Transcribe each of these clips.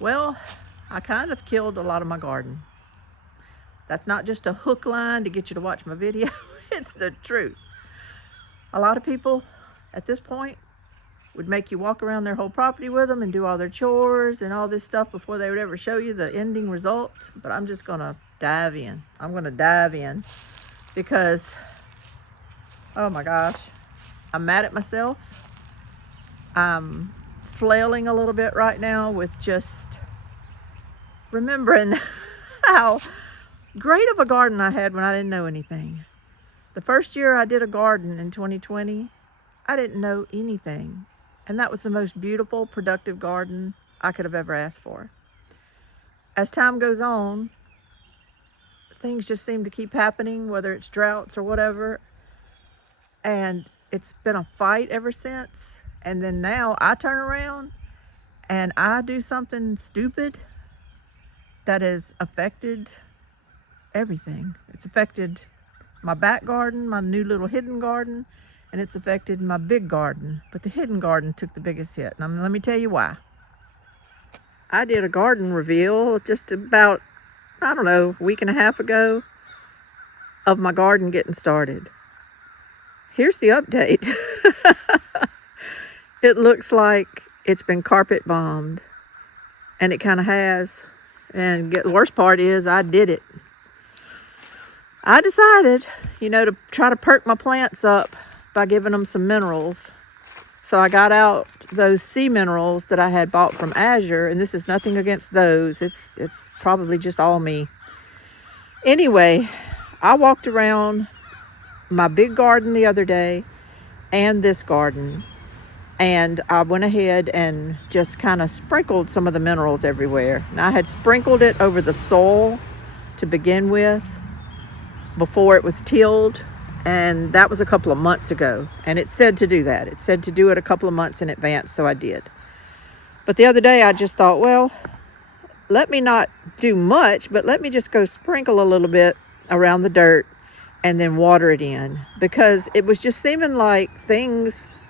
Well, I kind of killed a lot of my garden. That's not just a hook line to get you to watch my video. It's the truth. A lot of people at this point would make you walk around their whole property with them and do all their chores and all this stuff before they would ever show you the ending result. But I'm just gonna dive in. I'm gonna dive in because, oh my gosh, I'm mad at myself. I'm flailing a little bit right now with just remembering how great of a garden I had when I didn't know anything. The first year I did a garden in 2020, I didn't know anything. And that was the most beautiful, productive garden I could have ever asked for. As time goes on, things just seem to keep happening, whether it's droughts or whatever. And it's been a fight ever since. And then now I turn around and I do something stupid that has affected everything. It's affected my back garden, my new little hidden garden, and it's affected my big garden. But the hidden garden took the biggest hit. And let me tell you why. I did a garden reveal just about, I don't know, a week and a half ago of my garden getting started. Here's the update. It looks like it's been carpet bombed, and it kind of has. And the worst part is I did it. I decided, to try to perk my plants up by giving them some minerals. So I got out those sea minerals that I had bought from Azure, and this is nothing against those. It's probably just all me. Anyway, I walked around my big garden the other day and this garden, and I went ahead and just kind of sprinkled some of the minerals everywhere. Now, I had sprinkled it over the soil to begin with before it was tilled, and that was a couple of months ago, and it said to do that. It said to do it a couple of months in advance, so I did. But the other day I just thought, well, let me not do much, but let me just go sprinkle a little bit around the dirt and then water it in, because it was just seeming like things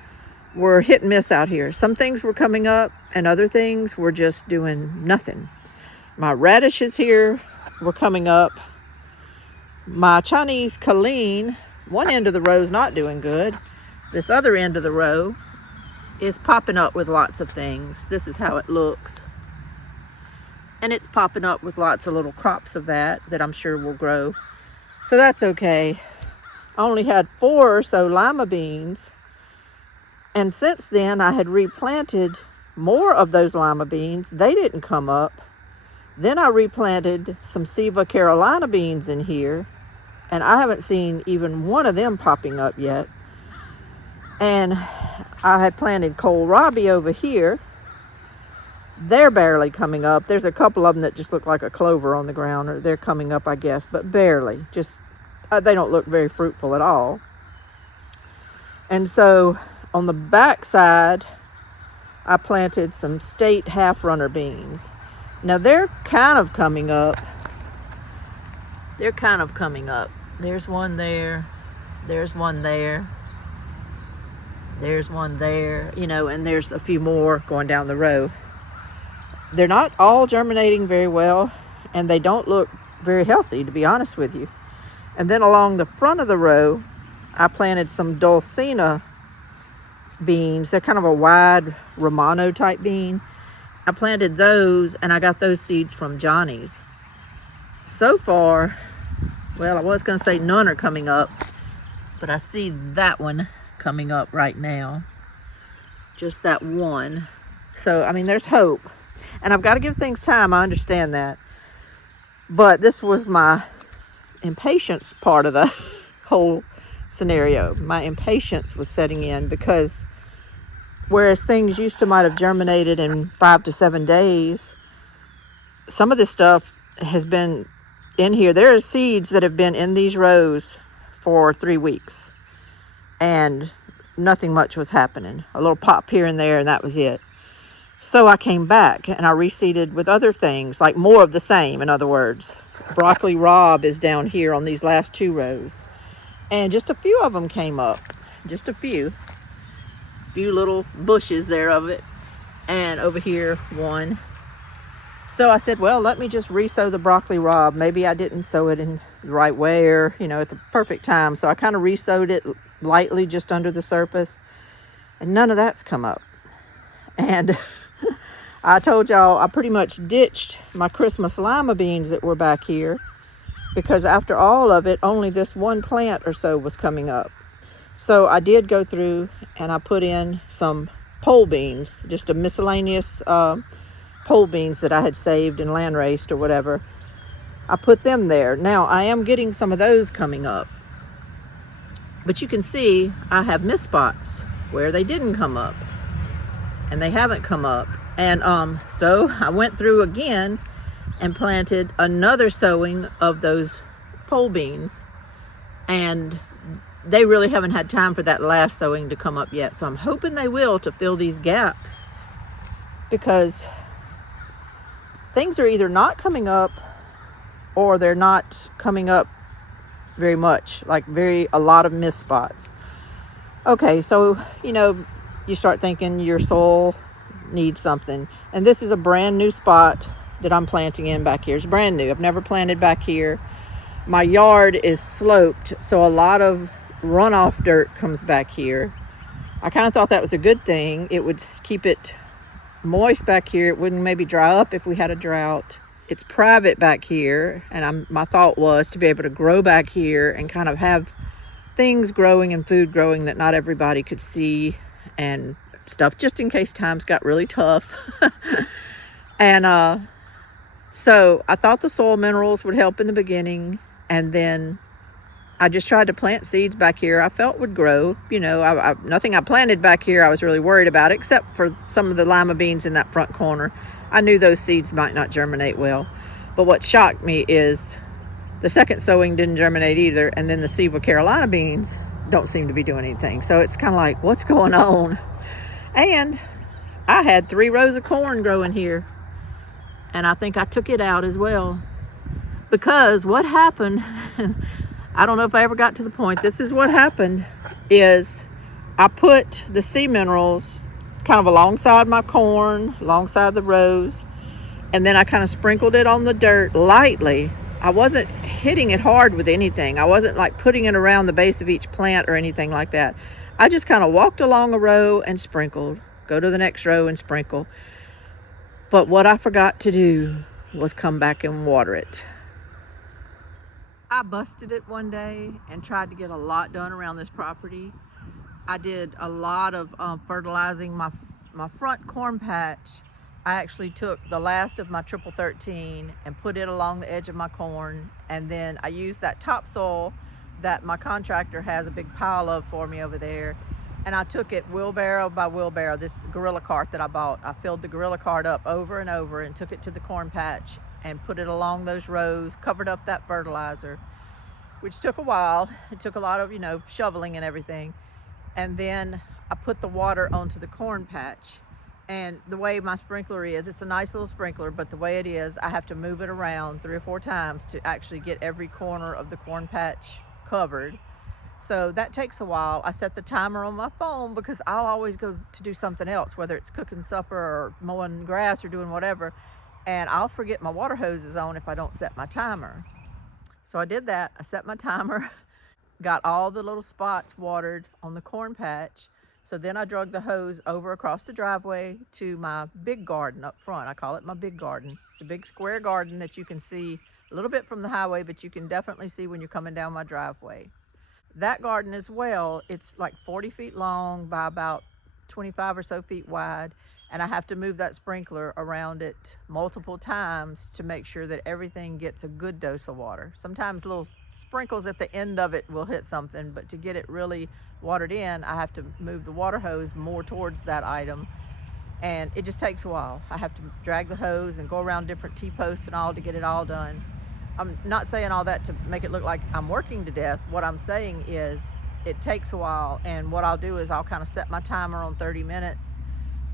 were hit and miss out here. Some things were coming up and other things were just doing nothing. My radishes here were coming up. My Chinese Colleen, one end of the row is not doing good. This other end of the row is popping up with lots of things. This is how it looks. And it's popping up with lots of little crops of that I'm sure will grow. So that's okay. I only had 4 or so lima beans. And since then, I had replanted more of those lima beans. They didn't come up. Then I replanted some Siva Carolina beans in here, and I haven't seen even one of them popping up yet. And I had planted kohlrabi over here. They're barely coming up. There's a couple of them that just look like a clover on the ground, or they're coming up, I guess, but barely. Just, they don't look very fruitful at all. And so on the back side, I planted some state half-runner beans. Now they're kind of coming up. There's one there. There's one there. There's one there, and there's a few more going down the row. They're not all germinating very well, and they don't look very healthy, to be honest with you. And then along the front of the row, I planted some Dulcina beans. They're kind of a wide Romano type bean. I planted those, and I got those seeds from Johnny's. So far, well, I was going to say none are coming up, but I see that one coming up right now. Just that one. So, there's hope. And I've got to give things time. I understand that. But this was my impatience part of the whole scenario. My impatience was setting in, because whereas things used to might have germinated in 5 to 7 days, some of this stuff has been in here. There are seeds that have been in these rows for 3 weeks, and nothing much was happening. A little pop here and there, and that was it. So I came back and I reseeded with other things, like more of the same, in other words. Broccoli Rob is down here on these last 2 rows. And just a few of them came up. Just a few. Few little bushes there of it. And over here, one. So I said, well, let me just re-sow the broccoli rabe. Maybe I didn't sow it in the right way, or, at the perfect time. So I kind of re-sowed it lightly just under the surface, and none of that's come up. And I told y'all I pretty much ditched my Christmas lima beans that were back here, because after all of it, only this one plant or so was coming up. So I did go through and I put in some pole beans, just a miscellaneous pole beans that I had saved and land raced or whatever. I put them there. Now I am getting some of those coming up, but you can see I have missed spots where they didn't come up, and they haven't come up. And so I went through again and planted another sowing of those pole beans, and they really haven't had time for that last sowing to come up yet. So I'm hoping they will, to fill these gaps, because things are either not coming up or they're not coming up very much, like a lot of missed spots. Okay, so you start thinking your soil needs something, and this is a brand new spot that I'm planting in back here. It's brand new. I've never planted back here. My yard is sloped, so a lot of runoff dirt comes back here. I kind of thought that was a good thing. It would keep it moist back here. It wouldn't maybe dry up if we had a drought. It's private back here, and my thought was to be able to grow back here and kind of have things growing and food growing that not everybody could see and stuff, just in case times got really tough. And so I thought the soil minerals would help in the beginning, and then I just tried to plant seeds back here I felt would grow. Nothing I planted back here I was really worried about, except for some of the lima beans in that front corner. I knew those seeds might not germinate well. But what shocked me is the second sowing didn't germinate either, and then the Seiwa Carolina beans don't seem to be doing anything. So it's kind of like, what's going on? And I had 3 rows of corn growing here, and I think I took it out as well. Because what happened, I don't know if I ever got to the point, this is what happened, is I put the sea minerals kind of alongside my corn, alongside the rows, and then I kind of sprinkled it on the dirt lightly. I wasn't hitting it hard with anything. I wasn't like putting it around the base of each plant or anything like that. I just kind of walked along a row and sprinkled, go to the next row and sprinkle. But what I forgot to do was come back and water it. I busted it one day and tried to get a lot done around this property. I did a lot of fertilizing my front corn patch. I actually took the last of my triple 13 and put it along the edge of my corn, and then I used that topsoil that my contractor has a big pile of for me over there, and I took it wheelbarrow by wheelbarrow, this gorilla cart that I bought. I filled the gorilla cart up over and over and took it to the corn patch and put it along those rows, covered up that fertilizer, which took a while. It took a lot of shoveling and everything. And then I put the water onto the corn patch. And the way my sprinkler is, it's a nice little sprinkler, but the way it is, I have to move it around 3 or 4 times to actually get every corner of the corn patch covered. So that takes a while. I set the timer on my phone because I'll always go to do something else, whether it's cooking supper or mowing grass or doing whatever, and I'll forget my water hose is on if I don't set my timer. So I did that. I set my timer, got all the little spots watered on the corn patch. So then I drug the hose over across the driveway to my big garden up front. I call it my big garden. It's a big square garden that you can see a little bit from the highway, but you can definitely see when you're coming down my driveway. That garden as well, it's like 40 feet long by about 25 or so feet wide, and I have to move that sprinkler around it multiple times to make sure that everything gets a good dose of water. Sometimes little sprinkles at the end of it will hit something, but to get it really watered in, I have to move the water hose more towards that item, and it just takes a while. I have to drag the hose and go around different T-posts and all to get it all done. I'm not saying all that to make it look like I'm working to death. What I'm saying is it takes a while, and what I'll do is I'll kind of set my timer on 30 minutes,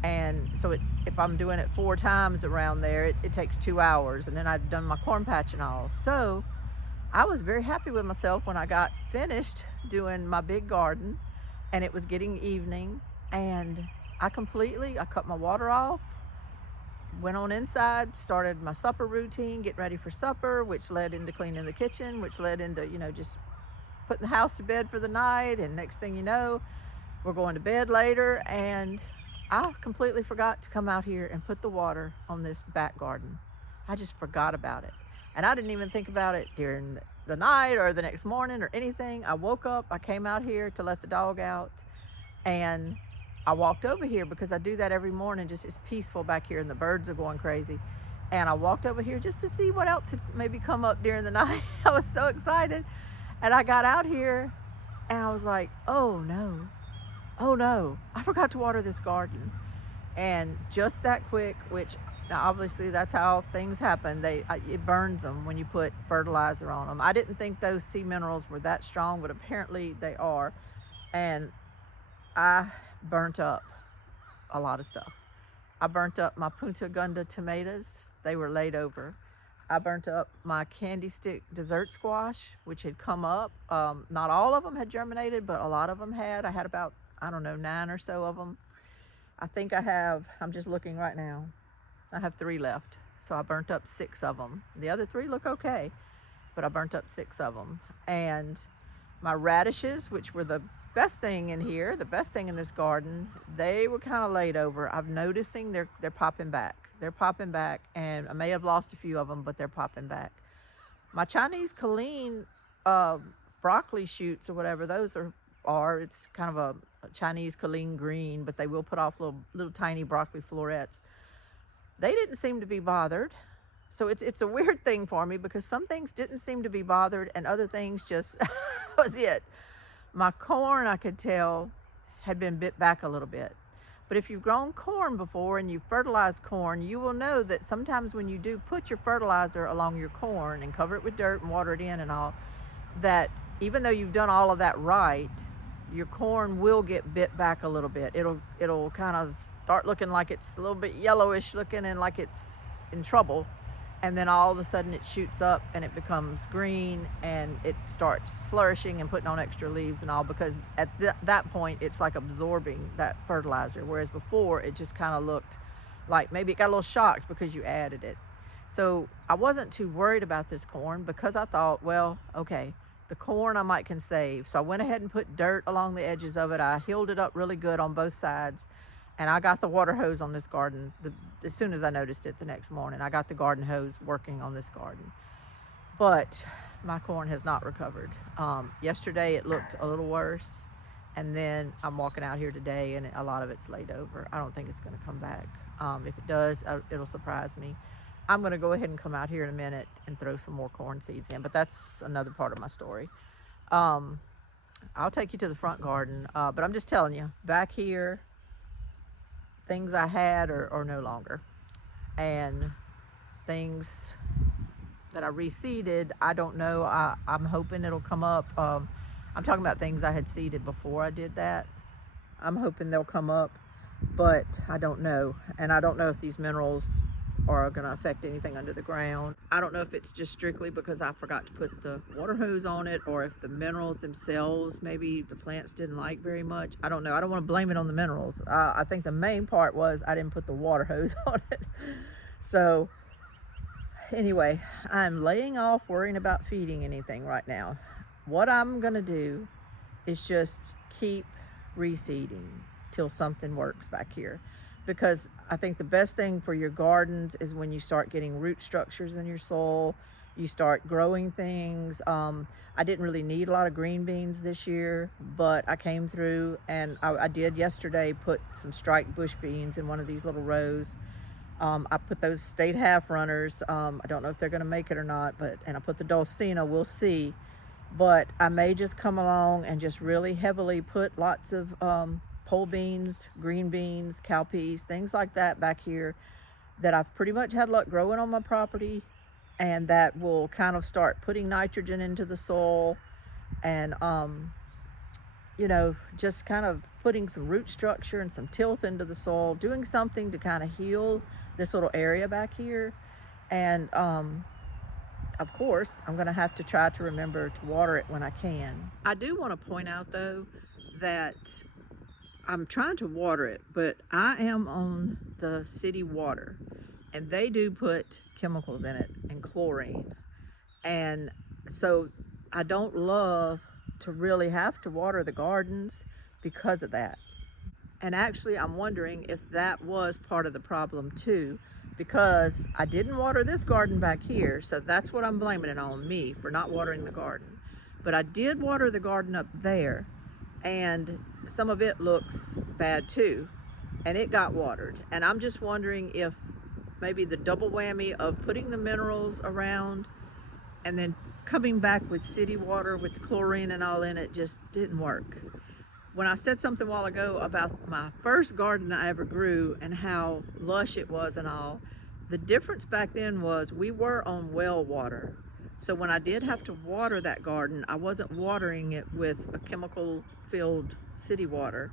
and so if I'm doing it 4 times around there, it takes 2 hours, and then I've done my corn patch and all. So I was very happy with myself when I got finished doing my big garden, and it was getting evening, and I cut my water off, went on inside, started my supper routine, getting ready for supper, which led into cleaning the kitchen, which led into, just putting the house to bed for the night. And next thing you know, we're going to bed later. And I completely forgot to come out here and put the water on this back garden. I just forgot about it. And I didn't even think about it during the night or the next morning or anything. I woke up, I came out here to let the dog out, and I walked over here because I do that every morning. Just it's peaceful back here and the birds are going crazy. And I walked over here just to see what else had maybe come up during the night. I was so excited. And I got out here and I was like, oh no, I forgot to water this garden. And just that quick, which obviously that's how things happen. It burns them when you put fertilizer on them. I didn't think those sea minerals were that strong, but apparently they are. And I burnt up a lot of stuff. I burnt up my Punta Gunda tomatoes. They were laid over. I burnt up my candy stick dessert squash, which had come up. Not all of them had germinated, but a lot of them had. I had about, I don't know, 9 or so of them. I think I'm just looking right now. I have 3 left. So I burnt up 6 of them. The other 3 look okay, but I burnt up 6 of them. And my radishes, which were the best thing in here, the best thing in this garden, they were kind of laid over. I'm noticing they're popping back. They're popping back, and I may have lost a few of them, but they're popping back. My Chinese Colleen broccoli shoots or whatever those are, it's kind of a Chinese Colleen green, but they will put off little tiny broccoli florets. They didn't seem to be bothered. So it's a weird thing for me because some things didn't seem to be bothered and other things just was it. My corn, I could tell, had been bit back a little bit. But if you've grown corn before and you fertilize corn, you will know that sometimes when you do put your fertilizer along your corn and cover it with dirt and water it in and all, that even though you've done all of that right, your corn will get bit back a little bit. It'll kind of start looking like it's a little bit yellowish looking and like it's in trouble. And then all of a sudden it shoots up and it becomes green and it starts flourishing and putting on extra leaves and all, because at that point it's like absorbing that fertilizer, whereas before it just kind of looked like maybe it got a little shocked because you added it. So I wasn't too worried about this corn because I thought, well, okay, the corn I might can save. So I went ahead and put dirt along the edges of it. I healed it up really good on both sides. And I got the water hose on this garden as soon as I noticed it the next morning. I got the garden hose working on this garden. But my corn has not recovered. Yesterday it looked a little worse. And then I'm walking out here today and a lot of it's laid over. I don't think it's going to come back. If it does, it'll surprise me. I'm going to go ahead and come out here in a minute and throw some more corn seeds in. But that's another part of my story. I'll take you to the front garden. But I'm just telling you, back here, things I had are no longer, and things that I reseeded, I don't know. I'm hoping it'll come up. I'm talking about things I had seeded before I did that. I'm hoping they'll come up, but I don't know. And I don't know if these minerals are going to affect anything under the ground. I don't know if it's just strictly because I forgot to put the water hose on it, or if the minerals themselves maybe the plants didn't like very much. I don't know. I don't want to blame it on the minerals. I think the main part was I didn't put the water hose on it. So anyway, I'm laying off worrying about feeding anything right now. What I'm going to do is just keep reseeding till something works back here. Because I think the best thing for your gardens is when you start getting root structures in your soil, you start growing things. I didn't really need a lot of green beans this year, but I came through and I did yesterday put some striped bush beans in one of these little rows. I put those state half runners. I don't know if they're going to make it or not, and I put the Dulcina, we'll see. But I may just come along and just really heavily put lots of pole beans, green beans, cowpeas, things like that back here that I've pretty much had luck growing on my property, and that will kind of start putting nitrogen into the soil and just kind of putting some root structure and some tilth into the soil, doing something to kind of heal this little area back here. And of course I'm going to have to try to remember to water it when I can. I do want to point out though that I'm trying to water it, but I am on the city water, and they do put chemicals in it and chlorine. And so I don't love to really have to water the gardens because of that. And actually, I'm wondering if that was part of the problem too, because I didn't water this garden back here, so that's what I'm blaming it on, me for not watering the garden. But I did water the garden up there, and some of it looks bad too, and it got watered. And I'm just wondering if maybe the double whammy of putting the minerals around and then coming back with city water with the chlorine and all in it just didn't work. When I said something a while ago about my first garden I ever grew and how lush it was and all, the difference back then was we were on well water. So when I did have to water that garden, I wasn't watering it with a chemical filled city water.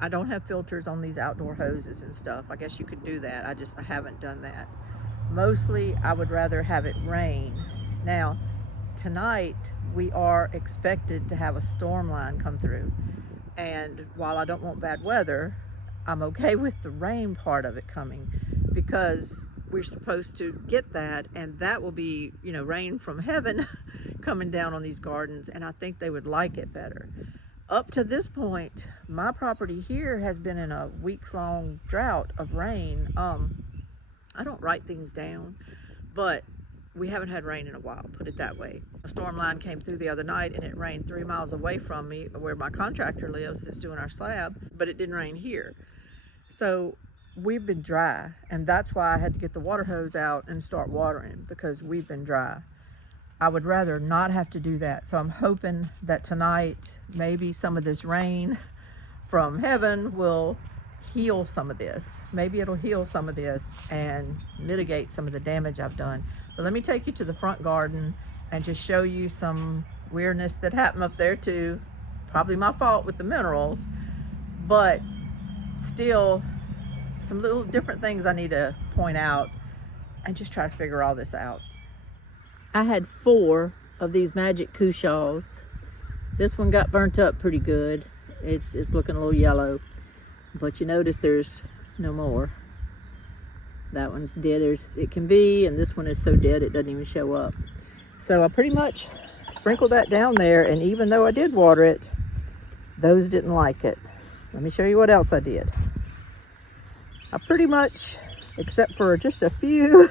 I don't have filters on these outdoor hoses and stuff. I guess you could do that. I haven't done that. Mostly I would rather have it rain. Now, tonight we are expected to have a storm line come through. And while I don't want bad weather, I'm okay with the rain part of it coming, because we're supposed to get that, and that will be, you know, rain from heaven coming down on these gardens, and I think they would like it better. Up to this point, my property here has been in a weeks-long drought of rain. I don't write things down, but we haven't had rain in a while, put it that way. A storm line came through the other night and it rained 3 miles away from me where my contractor lives that's doing our slab, but it didn't rain here. So we've been dry, and that's why I had to get the water hose out and start watering, because we've been dry. I would rather not have to do that. So I'm hoping that tonight, maybe some of this rain from heaven will heal some of this. Maybe it'll heal some of this and mitigate some of the damage I've done. But let me take you to the front garden and just show you some weirdness that happened up there too. Probably my fault with the minerals, but still some little different things I need to point out and just try to figure all this out. I had 4 of these magic cushaws. This one got burnt up pretty good. It's looking a little yellow, but you notice there's no more. That one's dead as it can be, and this one is so dead it doesn't even show up. So I pretty much sprinkled that down there, and even though I did water it, those didn't like it. Let me show you what else I did. I pretty much, except for just a few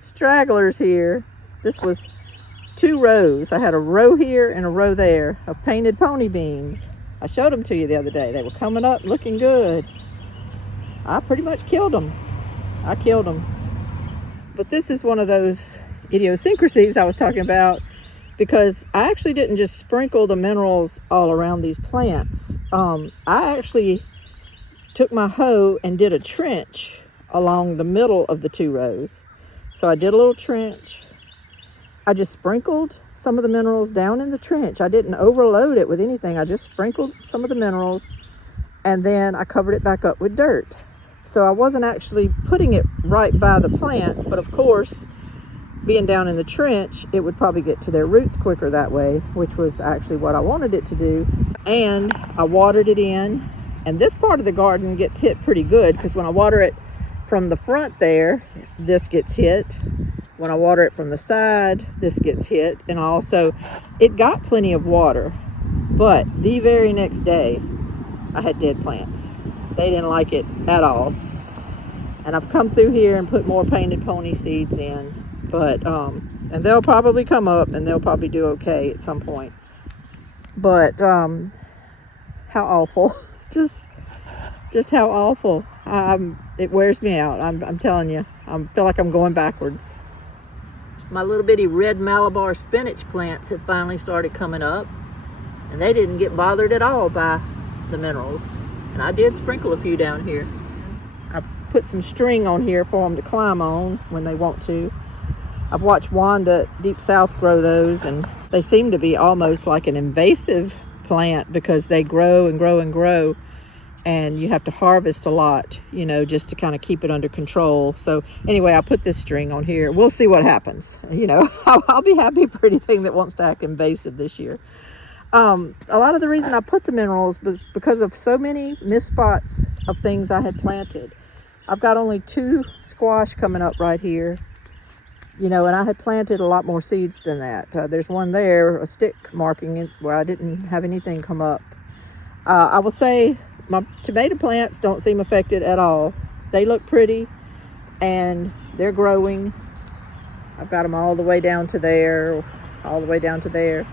stragglers here, this was 2 rows. I had a row here and a row there of painted pony beans. I showed them to you the other day. They were coming up looking good. I pretty much killed them. I killed them. But this is one of those idiosyncrasies I was talking about, because I actually didn't just sprinkle the minerals all around these plants. I actually took my hoe and did a trench along the middle of the 2 rows. So I did a little trench. I just sprinkled some of the minerals down in the trench. I didn't overload it with anything. I just sprinkled some of the minerals, and then I covered it back up with dirt. So I wasn't actually putting it right by the plants, but of course, being down in the trench, it would probably get to their roots quicker that way, which was actually what I wanted it to do. And I watered it in, and this part of the garden gets hit pretty good, because when I water it from the front there, this gets hit. When I water it from the side, this gets hit. And also, it got plenty of water, but the very next day, I had dead plants. They didn't like it at all. And I've come through here and put more painted pony seeds in, but and they'll probably come up and they'll probably do okay at some point. But how awful. just how awful. It wears me out. I'm telling you. I feel like I'm going backwards. My little bitty red Malabar spinach plants have finally started coming up, and they didn't get bothered at all by the minerals. And I did sprinkle a few down here. I put some string on here for them to climb on when they want to. I've watched Wanda Deep South grow those, and they seem to be almost like an invasive plant, because they grow and grow and grow, and you have to harvest a lot, you know, just to kind of keep it under control. So anyway, I put this string on here. We'll see what happens. You know, I'll be happy for anything that wants to act invasive this year. A lot of the reason I put the minerals was because of so many missed spots of things I had planted. I've got only 2 squash coming up right here. You know, and I had planted a lot more seeds than that. There's one there, a stick marking it, where I didn't have anything come up. I will say my tomato plants don't seem affected at all. They look pretty and they're growing. I've got them all the way down to there, all the way down to there.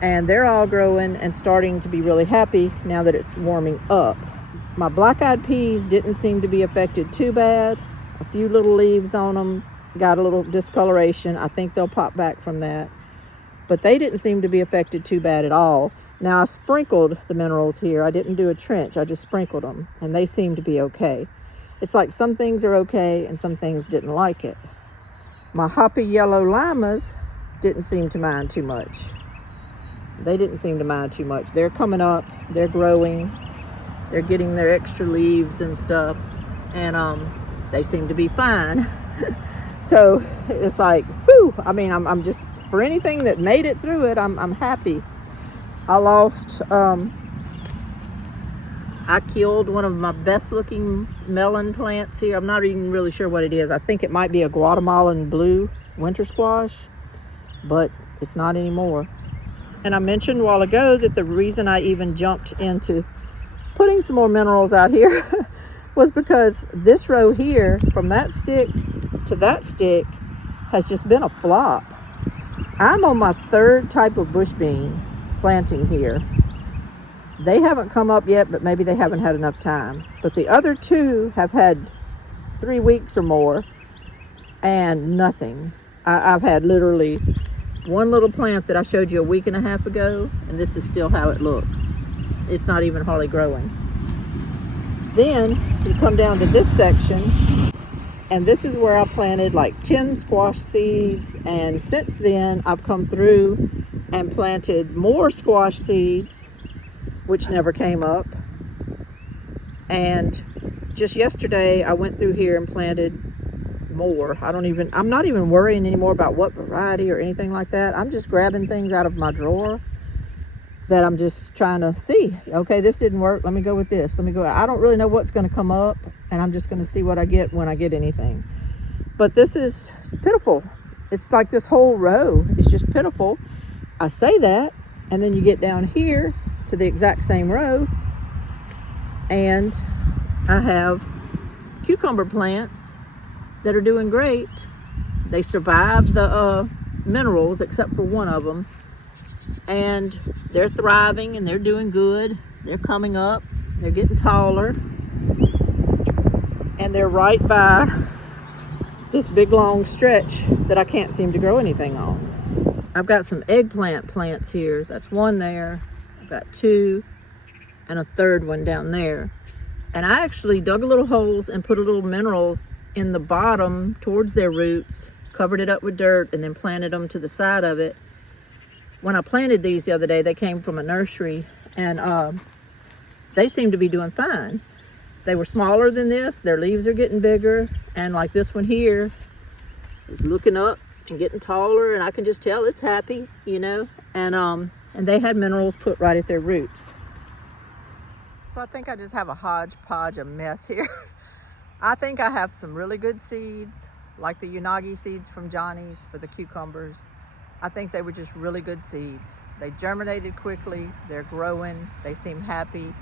And they're all growing and starting to be really happy now that it's warming up. My black-eyed peas didn't seem to be affected too bad. A few little leaves on them got a little discoloration. I think they'll pop back from that. But they didn't seem to be affected too bad at all. Now I sprinkled the minerals here. I didn't do a trench, I just sprinkled them, and they seem to be okay. It's like some things are okay and some things didn't like it. My hoppy yellow limas didn't seem to mind too much. They didn't seem to mind too much. They're coming up, they're growing, they're getting their extra leaves and stuff, and they seem to be fine. So it's like, whew, I mean, I'm just, for anything that made it through it, I'm happy. I lost, I killed one of my best looking melon plants here. I'm not even really sure what it is. I think it might be a Guatemalan blue winter squash, but it's not anymore. And I mentioned a while ago that the reason I even jumped into putting some more minerals out here was because this row here, from that stick to that stick, has just been a flop. I'm on my 3rd type of bush bean planting here. They haven't come up yet, but maybe they haven't had enough time. But the other 2 have had 3 weeks or more and nothing. I've had literally one little plant that I showed you a week and a half ago, and this is still how it looks. It's not even hardly growing. Then you come down to this section, and this is where I planted like 10 squash seeds, and since then I've come through and planted more squash seeds, which never came up. And just yesterday I went through here and planted more. I'm not even worrying anymore about what variety or anything like that. I'm just grabbing things out of my drawer that I'm just trying to see, okay, this didn't work, let me go with this, let me go. I don't really know what's going to come up, and I'm just going to see what I get when I get anything. But this is pitiful. It's like this whole row is just pitiful. I say that, and then you get down here to the exact same row, and I have cucumber plants that are doing great. They survived the minerals except for one of them, and they're thriving and they're doing good. They're coming up, they're getting taller, and they're right by this big long stretch that I can't seem to grow anything on. I've got some eggplant plants here. That's one there. I've got 2 and a 3rd one down there. And I actually dug a little holes and put a little minerals in the bottom towards their roots, covered it up with dirt, and then planted them to the side of it. When I planted these the other day, they came from a nursery, and they seem to be doing fine. They were smaller than this. Their leaves are getting bigger, and like this one here is looking up and getting taller, and I can just tell it's happy, you know. And they had minerals put right at their roots. So I think I just have a hodgepodge of mess here. I think I have some really good seeds, like the Unagi seeds from Johnny's for the cucumbers. I think they were just really good seeds. They germinated quickly, they're growing, they seem happy.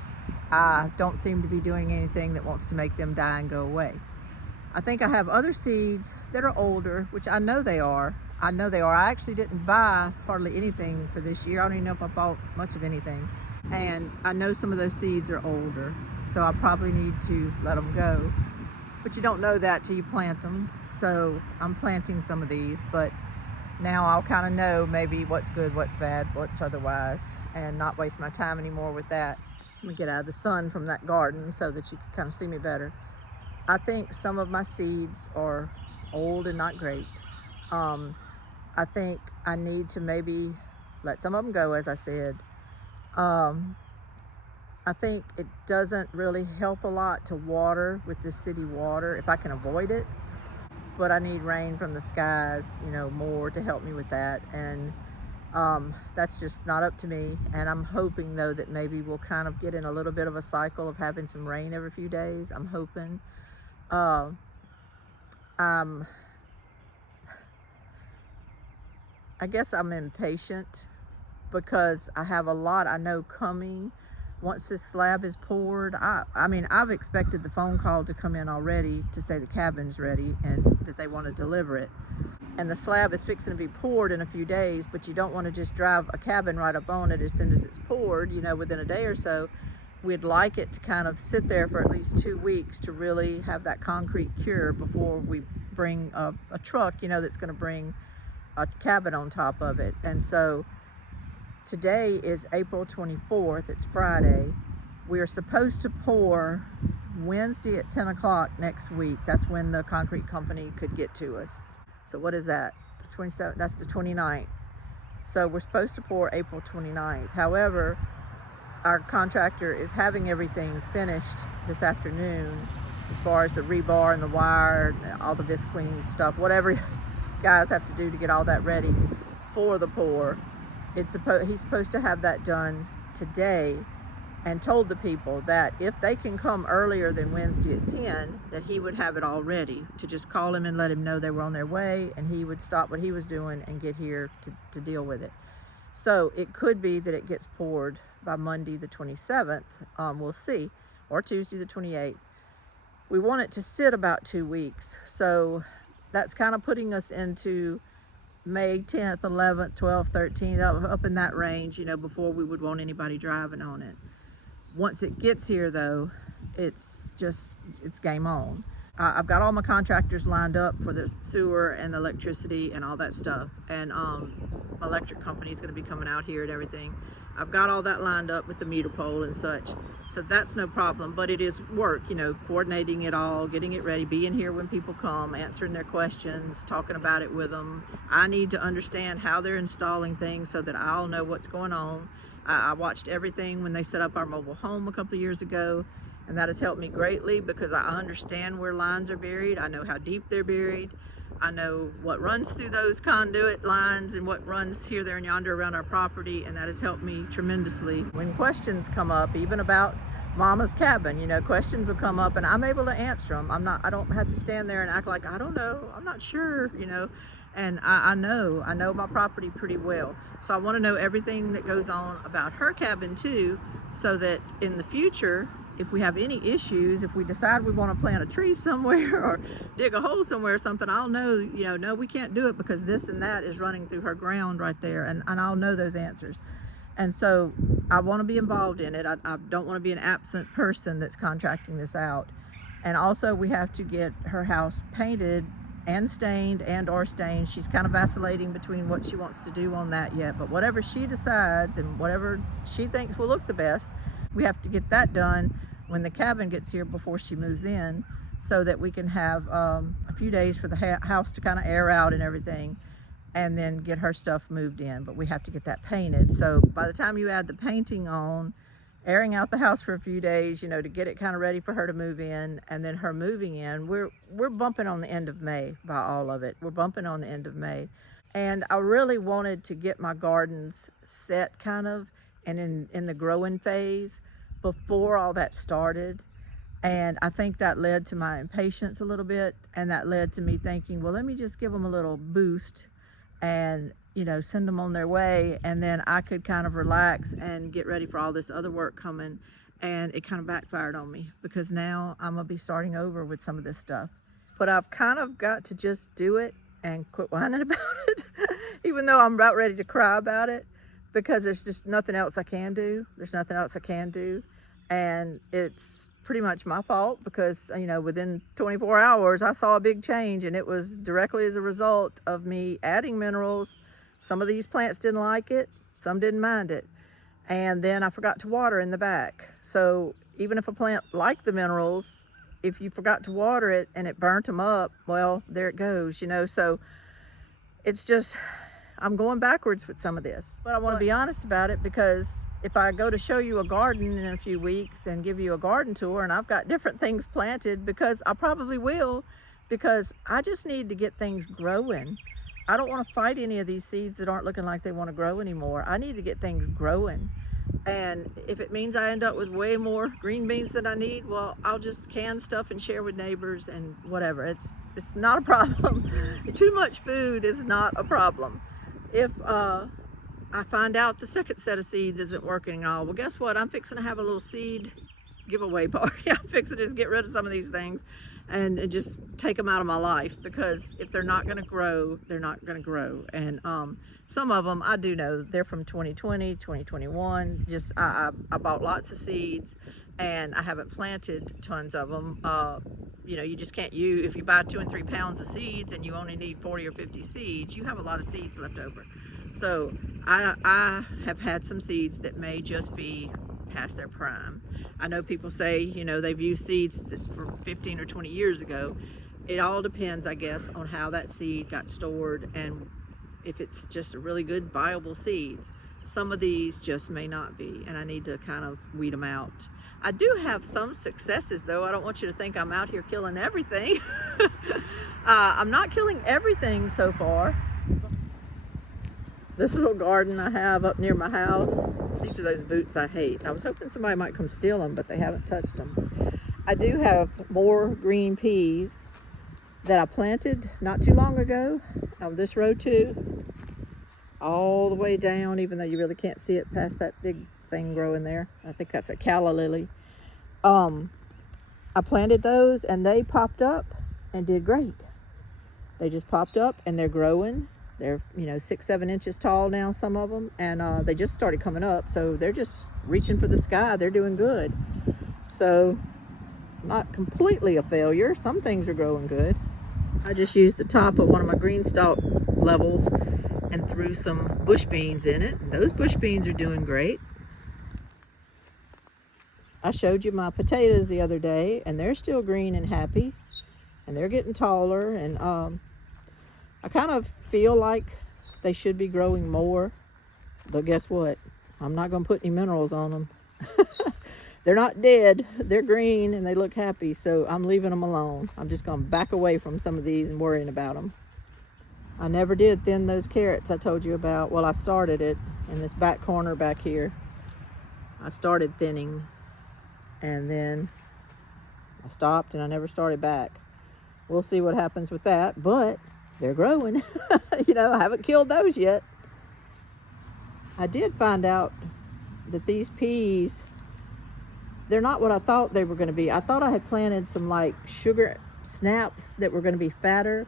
I don't seem to be doing anything that wants to make them die and go away. I think I have other seeds that are older, which I know they are. I actually didn't buy hardly anything for this year. I don't even know if I bought much of anything. And I know some of those seeds are older, so I probably need to let them go. But you don't know that till you plant them. So I'm planting some of these, but now I'll kind of know maybe what's good, what's bad, what's otherwise, and not waste my time anymore with that. Let me get out of the sun from that garden so that you can kind of see me better. I think some of my seeds are old and not great. I think I need to maybe let some of them go, as I said. I think it doesn't really help a lot to water with this city water if I can avoid it, but I need rain from the skies, you know, more to help me with that. And that's just not up to me. And I'm hoping though that maybe we'll kind of get in a little bit of a cycle of having some rain every few days. I'm hoping. Uh, I'm, I guess I'm impatient because I have a lot I know coming. Once this slab is poured, I mean, I've expected the phone call to come in already to say the cabin's ready and that they want to deliver it. And the slab is fixing to be poured in a few days, but you don't want to just drive a cabin right up on it as soon as it's poured, you know, within a day or so. We'd like it to kind of sit there for at least 2 weeks to really have that concrete cure before we bring a truck, you know, that's going to bring a cabin on top of it. And so today is April 24th, it's Friday. We are supposed to pour Wednesday at 10 o'clock next week. That's when the concrete company could get to us. So what is that? The 27th, that's the 29th. So we're supposed to pour April 29th. However, our contractor is having everything finished this afternoon as far as the rebar and the wire, all the visqueen stuff, whatever guys have to do to get all that ready for the pour. He's supposed to have that done today, and told the people that if they can come earlier than Wednesday at 10, that he would have it all ready, to just call him and let him know they were on their way, and he would stop what he was doing and get here to deal with it. So it could be that it gets poured by Monday the 27th, we'll see, or Tuesday the 28th. We want it to sit about 2 weeks, so that's kind of putting us into May 10th, 11th, 12th, 13th, up in that range, you know, before we would want anybody driving on it. Once it gets here though, it's game on. I've got all my contractors lined up for the sewer and the electricity and all that stuff, and my electric company is going to be coming out here and everything. I've got all that lined up with the meter pole and such, so that's no problem. But it is work, you know, coordinating it all, getting it ready, being here when people come, answering their questions, talking about it with them. I need to understand how they're installing things so that I'll know what's going on. I watched everything when they set up our mobile home a couple of years ago, and that has helped me greatly because I understand where lines are buried. I know how deep they're buried. I know what runs through those conduit lines and what runs here, there, and yonder around our property, and that has helped me tremendously. When questions come up, even about Mama's cabin, you know, questions will come up and I'm able to answer them. I don't have to stand there and act like I don't know, I'm not sure, you know. And I know my property pretty well. So I want to know everything that goes on about her cabin too, so that in the future, if we have any issues, if we decide we want to plant a tree somewhere or dig a hole somewhere or something, I'll know, you know, no, we can't do it because this and that is running through her ground right there, and I'll know those answers. And so I want to be involved in it. I don't want to be an absent person that's contracting this out. And also we have to get her house painted and stained or stained. She's kind of vacillating between what she wants to do on that yet, but whatever she decides and whatever she thinks will look the best, we have to get that done when the cabin gets here before she moves in, so that we can have a few days for the house to kind of air out and everything, and then get her stuff moved in. But we have to get that painted. So by the time you add the painting on, airing out the house for a few days, you know, to get it kind of ready for her to move in, and then her moving in, we're bumping on the end of May by all of it. We're bumping on the end of May. And I really wanted to get my gardens set kind of and in the growing phase before all that started. And I think that led to my impatience a little bit, and that led to me thinking, well, let me just give them a little boost and, you know, send them on their way, and then I could kind of relax and get ready for all this other work coming. And it kind of backfired on me because now I'm gonna be starting over with some of this stuff. But I've kind of got to just do it and quit whining about it, even though I'm about ready to cry about it, because there's just nothing else I can do. There's nothing else I can do. And it's pretty much my fault because, you know, within 24 hours, I saw a big change, and it was directly as a result of me adding minerals. Some of these plants didn't like it, some didn't mind it. And then I forgot to water in the back. So even if a plant liked the minerals, if you forgot to water it and it burnt them up, well, there it goes, you know. So it's just, I'm going backwards with some of this. But I want to be honest about it, because if I go to show you a garden in a few weeks and give you a garden tour, and I've got different things planted, because I probably will, because I just need to get things growing. I don't want to fight any of these seeds that aren't looking like they want to grow anymore. I need to get things growing. And if it means I end up with way more green beans than I need, well, I'll just can stuff and share with neighbors and whatever. It's not a problem. Too much food is not a problem. If I find out the second set of seeds isn't working all, well, guess what? I'm fixing to have a little seed giveaway party. I'm fixing to just get rid of some of these things and just take them out of my life, because if they're not going to grow, they're not going to grow. And some of them I do know they're from 2020, 2021. Just I bought lots of seeds and I haven't planted tons of them. You know, you just can't, if you buy 2 and 3 pounds of seeds and you only need 40 or 50 seeds, you have a lot of seeds left over. So I have had some seeds that may just be past their prime. I know people say, you know, they've used seeds from 15 or 20 years ago. It all depends, I guess, on how that seed got stored and if it's just a really good viable seeds. Some of these just may not be, and I need to kind of weed them out. I do have some successes though. I don't want you to think I'm out here killing everything. I'm not killing everything so far. This little garden I have up near my house, these are those boots I hate. I was hoping somebody might come steal them, but they haven't touched them. I do have more green peas that I planted not too long ago on this row too, all the way down, even though you really can't see it past that big thing growing there. I think that's a calla lily. I planted those and they popped up and did great. They just popped up and they're growing. They're, you know, 6-7 inches tall now, some of them, and they just started coming up, so they're just reaching for the sky. They're doing good. So not completely a failure. Some things are growing good. I just used the top of one of my green stalk levels and threw some bush beans in it. And those bush beans are doing great. I showed you my potatoes the other day, and they're still green and happy, and they're getting taller, and I kind of feel like they should be growing more, but guess what? I'm not going to put any minerals on them. They're not dead. They're green and they look happy, so I'm leaving them alone. I'm just going to back away from some of these and worrying about them. I never did thin those carrots I told you about. Well, I started it in this back corner back here. I started thinning and then I stopped and I never started back. We'll see what happens with that, but they're growing. You know, I haven't killed those yet. I did find out that these peas, they're not what I thought they were going to be. I thought I had planted some like sugar snaps that were going to be fatter,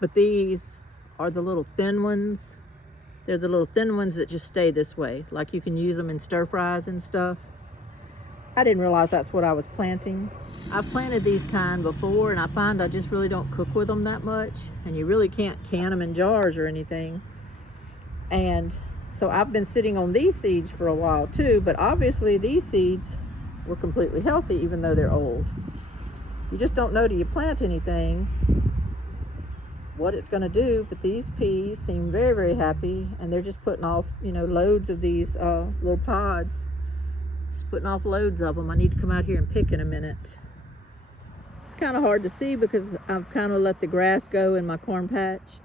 but these are the little thin ones. They're the little thin ones that just stay this way, like you can use them in stir fries and stuff. I didn't realize that's what I was planting. I've planted these kind before, and I find I just really don't cook with them that much, and you really can't can them in jars or anything. And so I've been sitting on these seeds for a while too, but obviously these seeds were completely healthy even though they're old. You just don't know till you plant anything what it's going to do, but these peas seem very, very happy, and they're just putting off, you know, loads of these little pods. Just putting off loads of them. I need to come out here and pick in a minute. It's kind of hard to see because I've kind of let the grass go in my corn patch,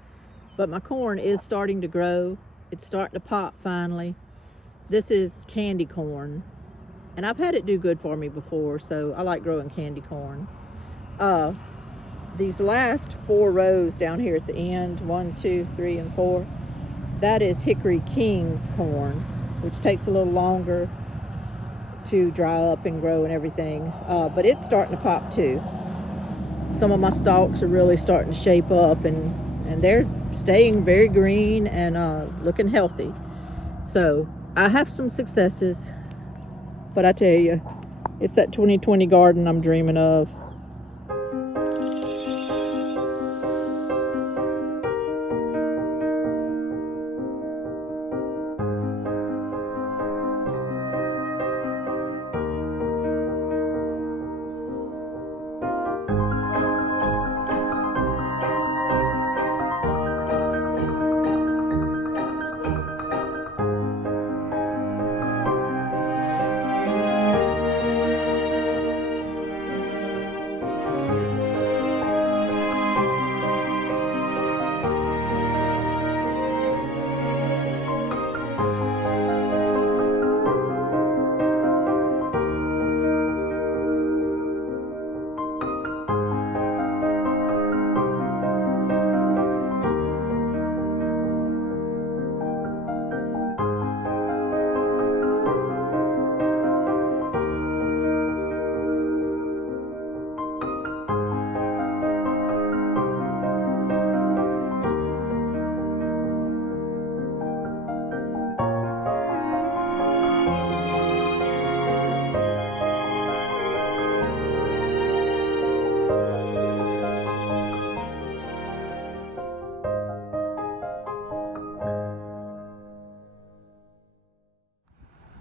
but my corn is starting to grow. It's starting to pop finally. This is candy corn, and I've had it do good for me before, so I like growing candy corn. These last 4 rows down here at the end, 1, 2, 3, and 4, that is Hickory King corn, which takes a little longer to dry up and grow and everything, but it's starting to pop too. Some of my stalks are really starting to shape up, and they're staying very green and looking healthy. So I have some successes, but I tell you, it's that 2020 garden I'm dreaming of.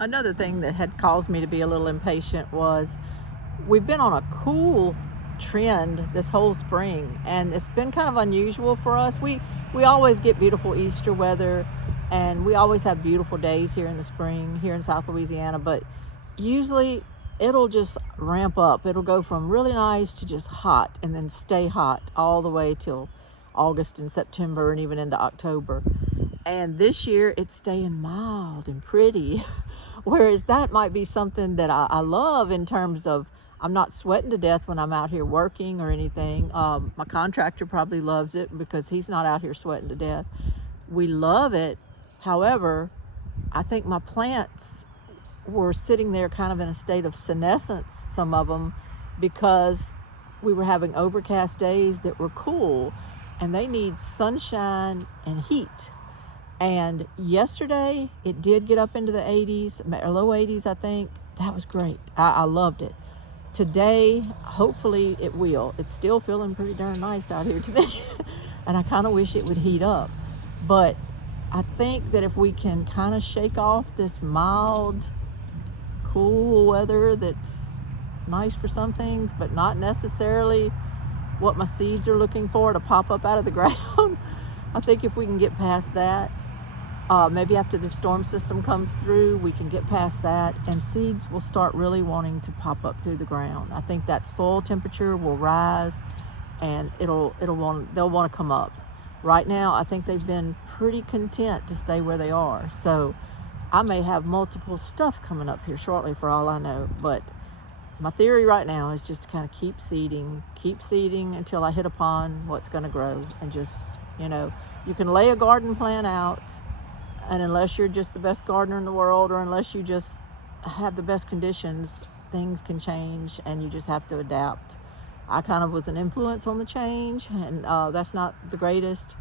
another thing that had caused me to be a little impatient was we've been on a cool trend this whole spring, and it's been kind of unusual for us. We always get beautiful Easter weather, and we always have beautiful days here in the spring here in South Louisiana, but usually it'll just ramp up. It'll go from really nice to just hot and then stay hot all the way till August and September and even into October. And this year it's staying mild and pretty. Whereas that might be something that I love in terms of I'm not sweating to death when I'm out here working or anything. My contractor probably loves it because he's not out here sweating to death. We love it. However, I think my plants were sitting there kind of in a state of senescence, some of them, because we were having overcast days that were cool, and they need sunshine and heat. And yesterday it did get up into the 80s, or low 80s, I think. That was great. I loved it. Today, hopefully it will. It's still feeling pretty darn nice out here today. And I kind of wish it would heat up. But I think that if we can kind of shake off this mild, cool weather that's nice for some things, but not necessarily what my seeds are looking for to pop up out of the ground. I think if we can get past that, maybe after the storm system comes through, we can get past that, and seeds will start really wanting to pop up through the ground. I think that soil temperature will rise, and they'll want to come up. Right now, I think they've been pretty content to stay where they are. So I may have multiple stuff coming up here shortly for all I know, but my theory right now is just to kind of keep seeding until I hit upon what's going to grow. And just, you can lay a garden plan out, and unless you're just the best gardener in the world, or unless you just have the best conditions, things can change, and you just have to adapt. I kind of was an influence on the change, and that's not the greatest,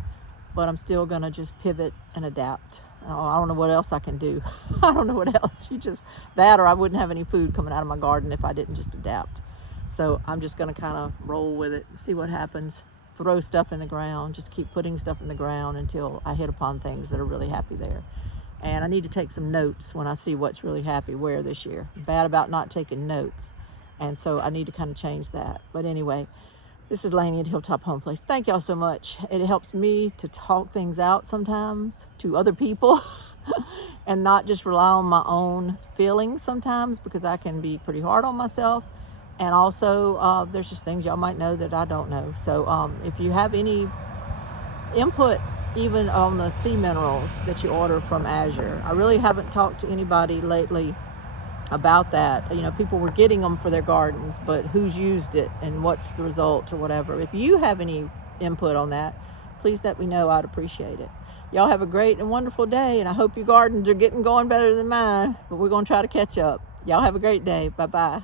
but I'm still going to just pivot and adapt. I don't know what else I can do. I don't know what else. That, or I wouldn't have any food coming out of my garden if I didn't just adapt. So I'm just going to kind of roll with it, see what happens, throw stuff in the ground, just keep putting stuff in the ground until I hit upon things that are really happy there. And I need to take some notes when I see what's really happy where this year. Bad about not taking notes. And so I need to kind of change that. But anyway, this is Lainey at Hilltop Home Place. Thank y'all so much. It helps me to talk things out sometimes to other people and not just rely on my own feelings sometimes, because I can be pretty hard on myself. And also, there's just things y'all might know that I don't know. So if you have any input, even on the sea minerals that you order from Azure, I really haven't talked to anybody lately about that. People were getting them for their gardens, but who's used it and what's the result or whatever. If you have any input on that, please let me know. I'd appreciate it. Y'all have a great and wonderful day, and I hope your gardens are getting going better than mine, but we're going to try to catch up. Y'all have a great day. Bye-bye.